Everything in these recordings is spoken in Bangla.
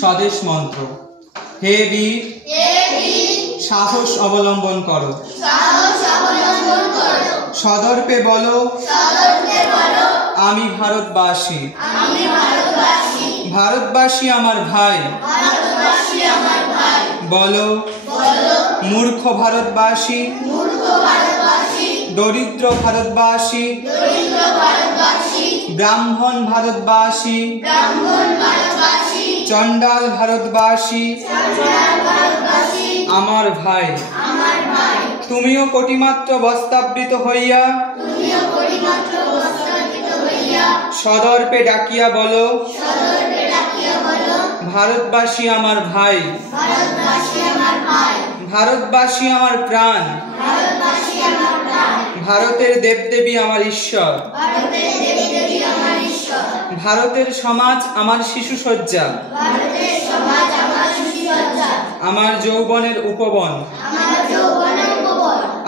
স্বদেশ মন্ত্র। হে বীর, সাহস অবলম্বন করো, সদর্পে বলো আমি ভারতবাসী। ভারতবাসী আমার ভাই, বলো মূর্খ ভারতবাসী, দরিদ্র ভারতবাসী, ব্রাহ্মণ ভারতবাসী, চণ্ডাল ভারতবাসী আমার ভাই। তুমিও কোটিমাত্র বস্ত্রাবৃত হইয়া সদর্পে ডাকিয়া বলো ভারতবাসী আমার ভাই, ভারতবাসী আমার প্রাণ, ভারতের দেবদেবী আমার ঈশ্বর, ভারতের সমাজ আমার শিশুসজ্জা, আমার যৌবনের উপবন,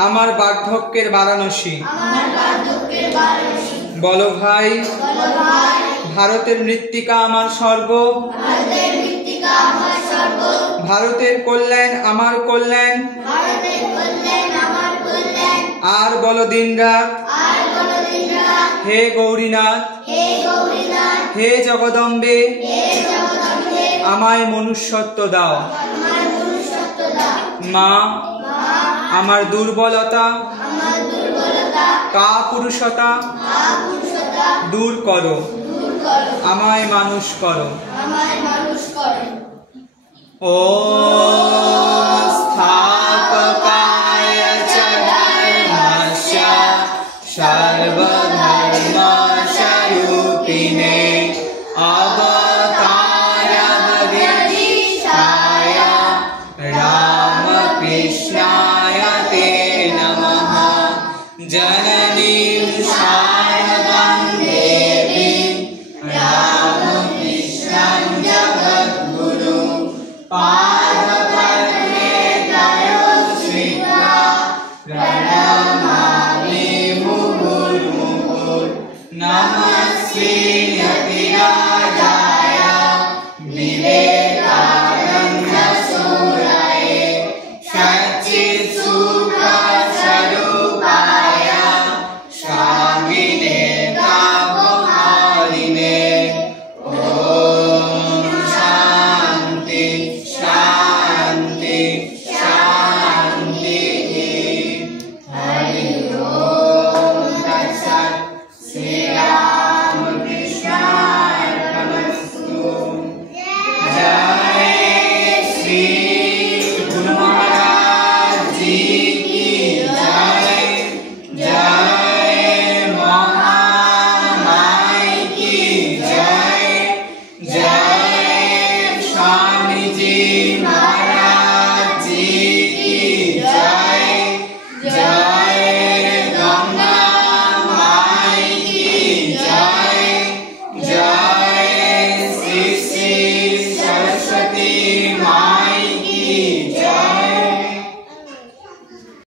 আমার বার্ধক্যের বারাণসী। বলো ভাই, ভারতের মৃত্তিকা আমার স্বর্গ, ভারতের কল্যাণ আমার কল্যাণ। আর বলো দিনরাত হে গৌরীনাথ, হে জগদম্বে, আমায় মনুষ্যত্ব দাও। মা, আমার দুর্বলতা কাপুরুষতা দূর করো, আমায় মানুষ করো। ও স্থাপকায় চ ধর্মস্য সর্বধর্মস্বরূপিণে অবতারবরিষ্ঠায় রামকৃষ্ণায় তে নমঃ। জননীং শারদাং দেবীং রামকৃষ্ণং জগদ্গুরুং পাদপদ্মে ত্রয়োশ্রিত্वा প্रणমামি মুহুর্মুহুঃ। নমস্তে